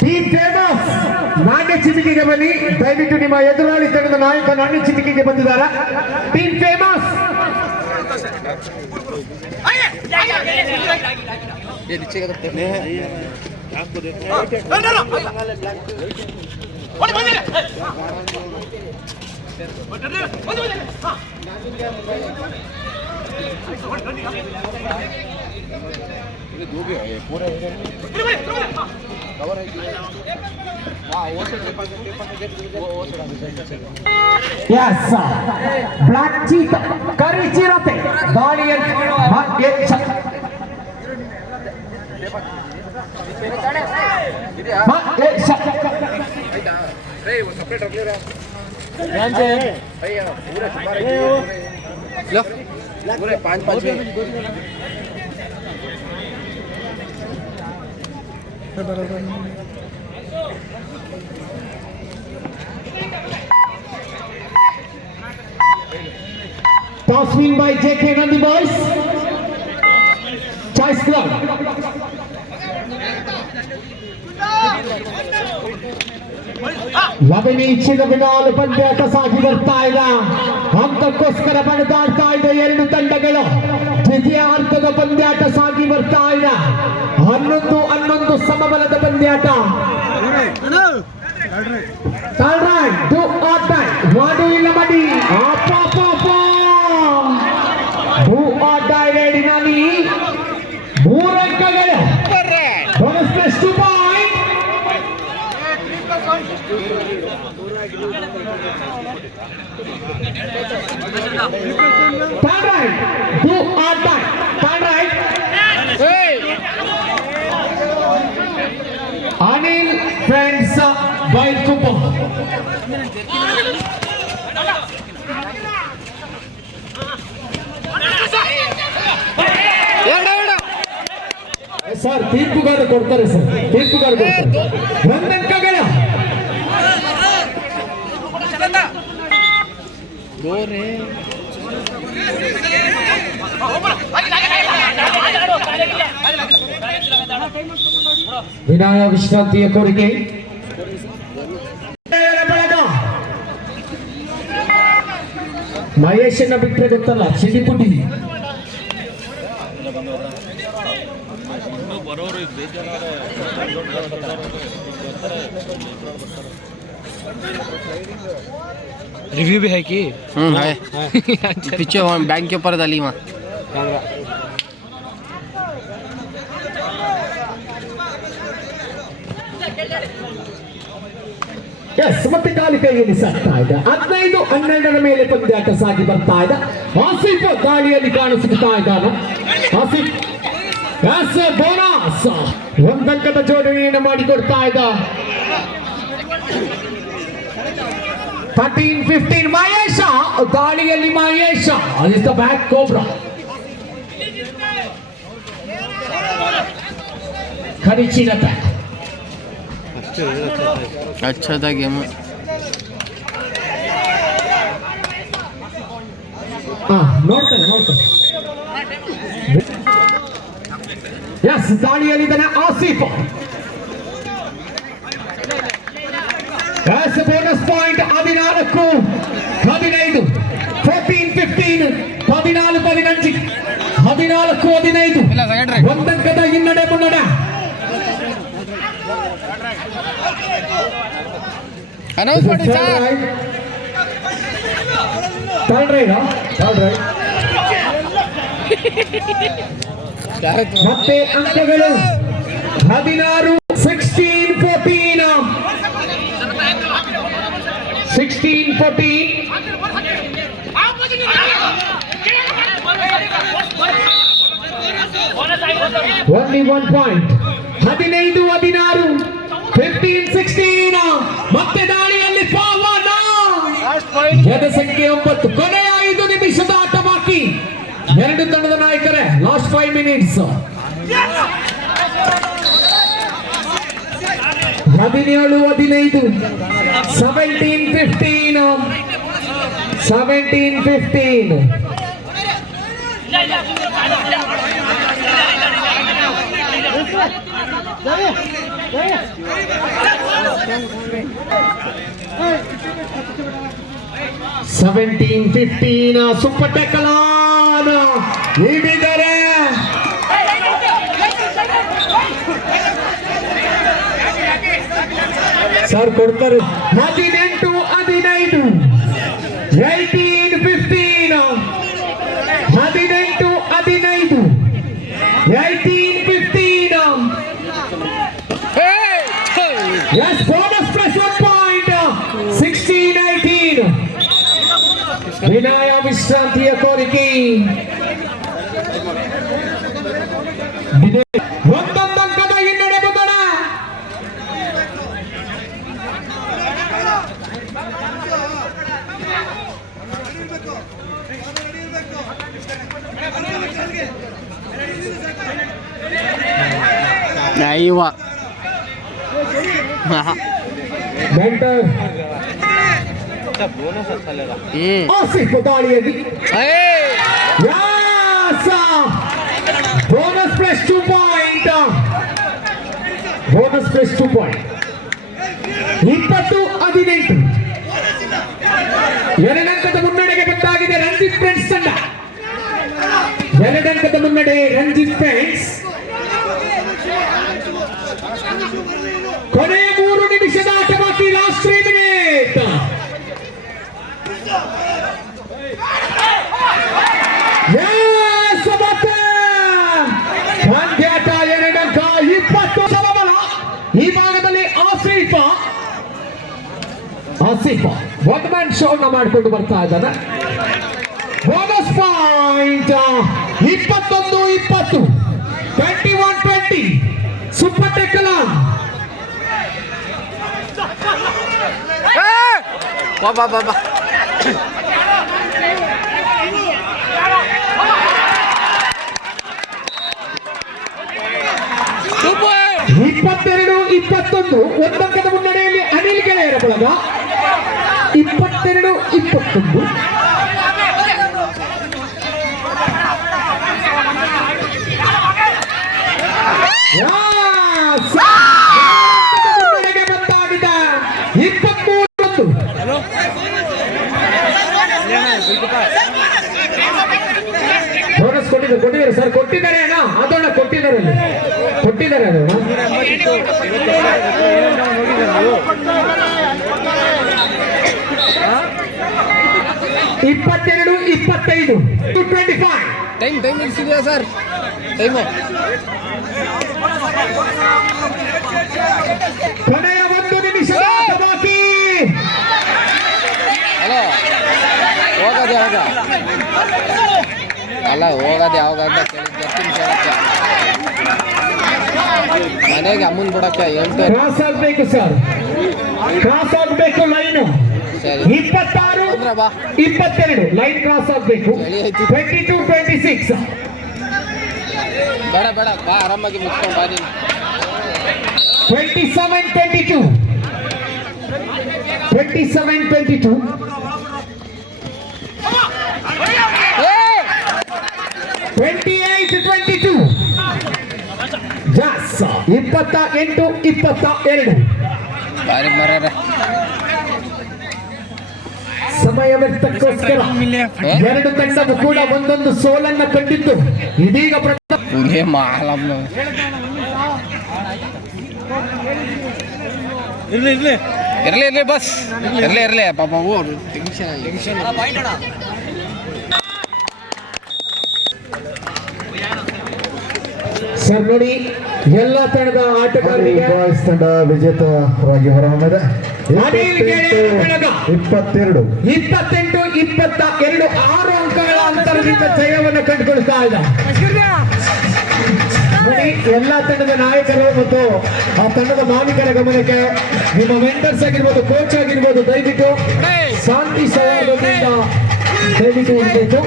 Team famous ನಾಣ್ಯ ಚಿಟಿಕೆಗೆ ಬನ್ನಿ. ದಯವಿಟ್ಟು ನಿಮ್ಮ ಎದುರಾಳಿ ತಂಡದ ನಾಯಕ ನಾಣ್ಯ ಚಿಟಿಕೆಗೆ ಬಂದಿದ್ದಾರೆ. ಟೀಮ್ ಫೇಮಸ್ ಬ್ಲಾಕ್ ಚೀತ ಕರಿ ಚಿರತೆ ದಾಳಿಯಲ್ಲಿ Toss win by JK Nandi boys. Choice club. ಲಬನೀಚಿನ ವಿನಾಲು ಪಂದ್ಯಾಟ ಸಾಗಿ ಬರ್ತಾ ಇದೆ. ಹಂತಕ್ಕೋಸ್ಕರ ಬಣದಾಡ್ತಾ ಇದೆ ಎರಡು ತಂಡಗಳು. ದ್ವಿತೀಯಾರ್ಧದ ಪಂದ್ಯಾಟ ಸಾಗಿ ಬರ್ತಾ ಇದೆ. 11-11 ಸಮಬಲದ ಪಂದ್ಯಾಟ. ಮಾಡು ಇಲ್ಲ ಮಡಿ ರೆಡಿ ನಾನಿ 3 ಅಂಕಗಳು. Bonus plus 2 point. Anil friends Bylakuppe sir ತೀರ್ಪುಗಾರ ಕೊಡ್ತಾರೆ. ಸರ್ ತೀರ್ಪುಗಾರ ಕೊಡ್ತಾರೆ. 1 ಅಂಕಗಳ ವಿನಾಯ ವಿಶ್ರಾಂತಿಯ ಕೋರಿಕೆ. ಮಹೇಶನ್ನ ಬಿಟ್ಟರೆ ಗೊತ್ತಲ್ಲ ಚಿಡಿಪುಡಿ. रिव्यू भी है कि है पीछे बैंक के ऊपर डाली वहाँ ಮತ್ತೆ ಗಾಲಿ ಕೈಯಲ್ಲಿ ಸಾಕ್ತಾ ಇದೆ. 15-12 ಮೇಲೆ ಪಂದ್ಯಾಟ ಸಾಗಿ ಬರ್ತಾ ಇದೆ. ಆಸಿಫ್ ಗಾಳಿಯಲ್ಲಿ ಕಾಣಿಸುತ್ತಾ ಇದ್ದಾನೆ. ಆಸಿಫ್ ಬೋನಸ್ 1 ಅಂಕದ ಜೋಡಣೆಯನ್ನು ಮಾಡಿಕೊಡ್ತಾ ಇದ್ದ. 13-15 ಮಹೇಶ ದಾಳಿಯಲ್ಲಿ Mahesh is the back cobra. ಖರೀಚಿನತ अच्छा था गेम. ನೋಡ್ತಾನೆ ದಾಳಿಯಲ್ಲಿದ್ದಾನೆ ಆಸಿಫ್. ಬೋನಸ್ ಪಾಯಿಂಟ್ 14-15 14-15 14-15 14-15 1 ಅಂಕದ ಹಿನ್ನಡೆ ಮುನ್ನಡೆ. ಅನೌನ್ಸ್ ಮಾಡಿ ಸರ್. ಮತ್ತೆ ಅಂಕಗಳು 16-14 only 1 point. 15-16 15-16 ಮತ್ತೆ ದಾಳಿಯಲ್ಲಿ ಪವನ ಜನಸಂಖ್ಯೆ 9. ಕೊನೆಯ 5 ನಿಮಿಷದ ಆಟ ಬಾಕಿ. ಎರಡು ತಂಡದ ನಾಯಕರೇ ಲಾಸ್ಟ್ 5 minutes. 17-15 17-15 17-15 ಸೂಪರ್ ಟ್ಯಾಕಲ್ ಹಿಡಿದರೆ ಸರ್ ಕೊಡ್ತಾರೆ 18-15 18-15 18-15 18-15 yes bonus plus 1 point 16-18 ವಿನಾಯ ವಿಶ್ರಾಂತಿಯ ಕೋರಿಕೆ ಒಂದೊಂದು ಅಂಕದ ಹಿನ್ನಡೆ ಬಂದಣ ದೈವ ಮೆಂಟರ್ ಆಸಿಫ್ ದಾಳಿಯಲ್ಲಿ bonus plus 2 point bonus plus 2 point 20-18 ಎರಡಂಕದ ಮುನ್ನಡೆಗೆ ಬಂದಾಗಿದೆ ರಂಜಿತ್ ಫ್ರೆಂಡ್ಸ್ ತಂಡ ಎರಡಂಕದ ಮುನ್ನಡೆ ರಂಜಿತ್ ಫ್ರೆಂಡ್ಸ್ ಕೊನೆಯ 3 ನಿಮಿಷದ ಆಟ ಬಾಕಿ ಲಾಸ್ಟ್ 3 ಮಿನಿಟ್ ಪಂದ್ಯಾಟ ಎರಡಂಕ 20 ಸಮಬಲ ಈ ಭಾಗದಲ್ಲಿ ಆಸಿಫ್ ಒನ್ ಮ್ಯಾನ್ ಶೋನ ಮಾಡಿಕೊಂಡು ಬರ್ತಾ ಇದ್ದಾನೆ ಬೋನಸ್ ಪಾಯಿಂಟ್ 21-20 21-20 ಸೂಪರ್ ಟೆಕ್ಕಲ ಬಾಬಾ 22-21 ಒಂದಂಕದ ಮುನ್ನಡೆಯಲ್ಲಿ ಅನಿಲ್ ಗೆಳೆಯರ ಬಳಗ 22-21 ಮುನ್ನಡೆಗೆ ಬಂದಾಗಿದೆ 23-1 ಬೋನಸ್ ಕೊಟ್ಟಿದ್ದಾರೆ ಸರ್ ಕೊಟ್ಟಿದ್ದಾರೆ ಅಣ್ಣ ಅದನ್ನ ಕೊಟ್ಟಿದ್ದಾರೆ ಅದನ್ನ 22-25 ಟೈಮ್ ಇರಿಸಿದ್ಯಾ ಸರ್ ಟೈಮು ಕೊನೆಯ 1 ನಿಮಿಷದ ಆಟ ಬಾಕಿ ಹಲೋ ಹೋಗೋದು ಯಾವಾಗ ಅಂತ ಕೇಳಿದ್ದು ಮನೆಗೆ ಅಮ್ಮನ್ ಬಿಡಕ್ಕೆ ಕ್ರಾಸ್ ಆಗ್ಬೇಕು ಸರ್ ಕ್ರಾಸ್ ಆಗ್ಬೇಕು ಲೈನ್ 26-22 ಲೈನ್ ಕ್ರಾಸ್ ಆಗ್ಬೇಕು 22-26 ಬೇಡ ಬಾ ಆರಾಮಾಗಿ ಮುಚ್ಕೊಂಡು ಬಾ ನೀನು 27-22 28-22 ಜಾಸ್ 28-22 ಬಾರಿ ಮರ್ಯಾರ ಸಮಯ ವ್ಯರ್ಥಕ್ಕೋಸ್ಕರ ಎರಡು ತಂಡವು ಕೂಡ ಒಂದೊಂದು ಸೋಲನ್ನ ಕಂಡಿದ್ದು ಇದೀಗ ಇರ್ಲಿ ಬಸ್ ಇರ್ಲಿ ಪಾಪ ಟೆನ್ಷನ್ ಸರ್ ನೋಡಿ ಎಲ್ಲ ತಂಡದ ಆಟಗಾರರಿಗೆ ಬಾಯ್ಸ್ ತಂಡ ವಿಜೇತರಾಗಿ ಹೊರಹೊಮ್ಮಿದೆ 22 6 ಅಂಕಗಳ ಅಂತರದಿಂದ ಜಯವನ್ನು ಕಂಡುಕೊಳ್ತಾ ಇದೆ ನೋಡಿ ಎಲ್ಲ ತಂಡದ ನಾಯಕರು ಮತ್ತು ಆ ತಂಡದ ಮಾಲೀಕರ ಗಮನಕ್ಕೆ ನಿಮ್ಮ ಮೆಂಟರ್ಸ್ ಆಗಿರ್ಬೋದು ಕೋಚ್ ಆಗಿರ್ಬೋದು ದಯವಿಟ್ಟು ಶಾಂತಿ ಸೌಹಾರ್ದದಿಂದ ದಯವಿಟ್ಟು